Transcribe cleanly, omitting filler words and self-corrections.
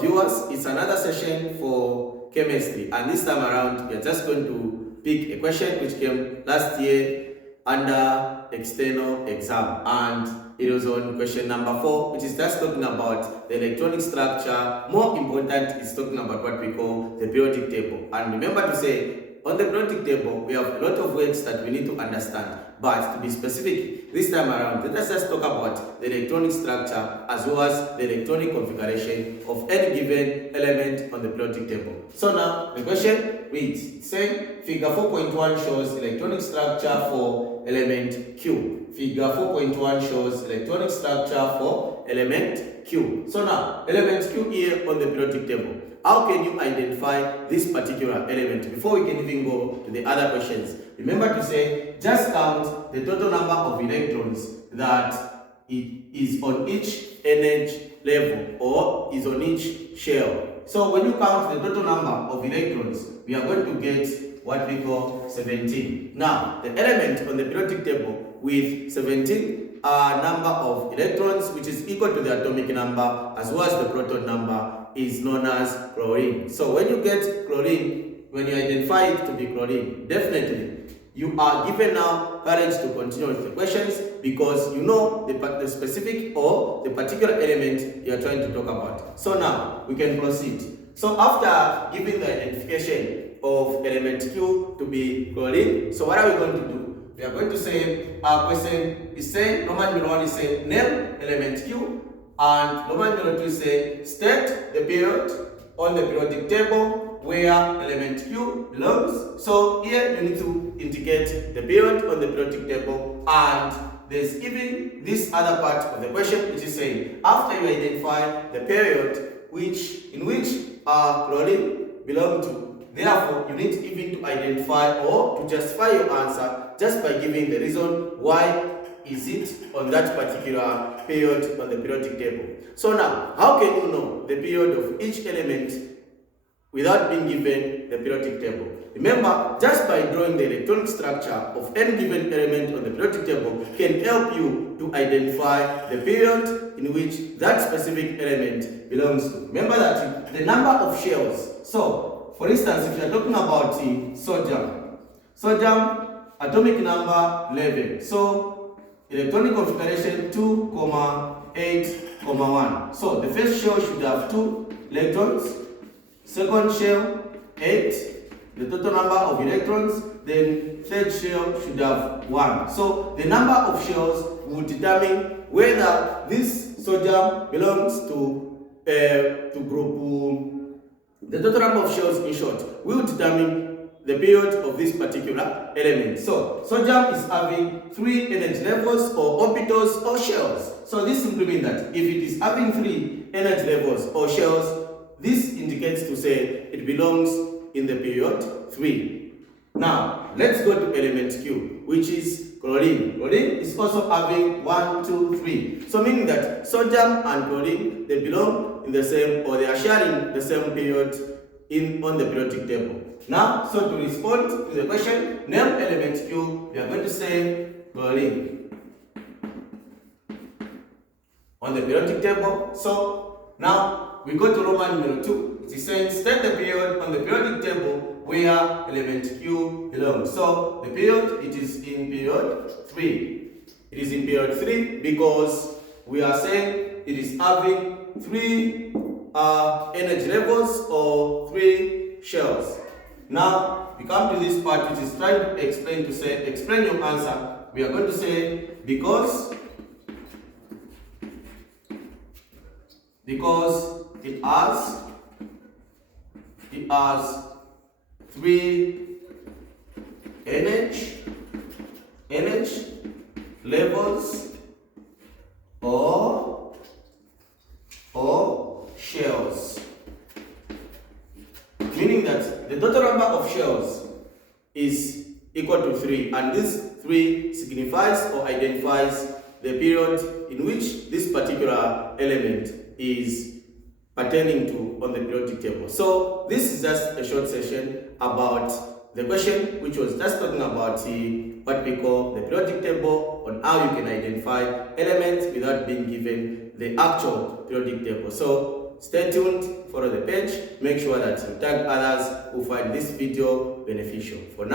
Viewers, it's another session for chemistry, and this time around we are just going to pick a question which came last year under external exam, and it was on question number 4, which is just talking about the electronic structure. More important is talking about what we call the periodic table. And remember to say, on the periodic table, we have a lot of words that we need to understand. But to be specific, this time around, let us just talk about the electronic structure as well as the electronic configuration of any given element on the periodic table. So now, the question reads, saying figure 4.1 shows electronic structure for element Q. Figure 4.1 shows electronic structure for element Q. So now, element Q here on the periodic table. How can you identify this particular element? Before we can even go to the other questions, remember to say, just count the total number of electrons that it is on each energy level or is on each shell. So when you count the total number of electrons, we are going to get what we call 17. Now, the element on the periodic table with 17 number of electrons, which is equal to the atomic number as well as the proton number, is known as chlorine. So when you get chlorine, when you identify it to be chlorine, definitely you are given now courage to continue with the questions because you know the specific or the particular element you are trying to talk about. So now we can proceed. So after giving the identification of element Q to be chlorine, so what are we going to do? We are going to say our question is saying, Roman numeral 1 is saying name element Q, and Roman numeral 2 is saying state the period on the periodic table where element Q belongs. So here you need to indicate the period on the periodic table, and there's even this other part of the question which is saying after you identify the period in which chlorine belong to, therefore you need even to identify or to justify your answer just by giving the reason why is it on that particular period on the periodic table. So now, how can you know the period of each element without being given the periodic table? Remember, just by drawing the electronic structure of any given element on the periodic table can help you to identify the period in which that specific element belongs to. Remember that the number of shells. So, for instance, if you are talking about sodium atomic number 11. So, electronic configuration 2, 8, 1. So the first shell should have 2 electrons, second shell 8, the total number of electrons, then third shell should have 1. So the number of shells will determine whether this sodium belongs to group. The total number of shells, in short, will determine the period of this particular element. So sodium is having 3 energy levels or orbitals or shells. So this simply means that if it is having 3 energy levels or shells, this indicates to say it belongs in the period 3. Now let's go to element Q, which is chlorine. Chlorine is also having 1, 2, 3. So meaning that sodium and chlorine, they belong in the same, or they are sharing the same period on the periodic table. Now, so to respond to the question, name element Q, we are going to say chlorine on the periodic table. So now we go to Roman numeral 2. It is saying state the period on the periodic table where element Q belongs. So the period, it is in period 3. It is in period 3 because we are saying it is having 3 energy levels or 3 shells. Now we come to this part which is trying to explain your answer. We are going to say because it has 3 energy levels or shells, meaning that the total number of shells is equal to 3, and this 3 signifies or identifies the period in which this particular element is pertaining to on the periodic table. So this is just a short session about the question which was just talking about what we call the periodic table, on how you can identify elements without being given the actual periodic table. So stay tuned, follow the page, make sure that you tag others who find this video beneficial. For now,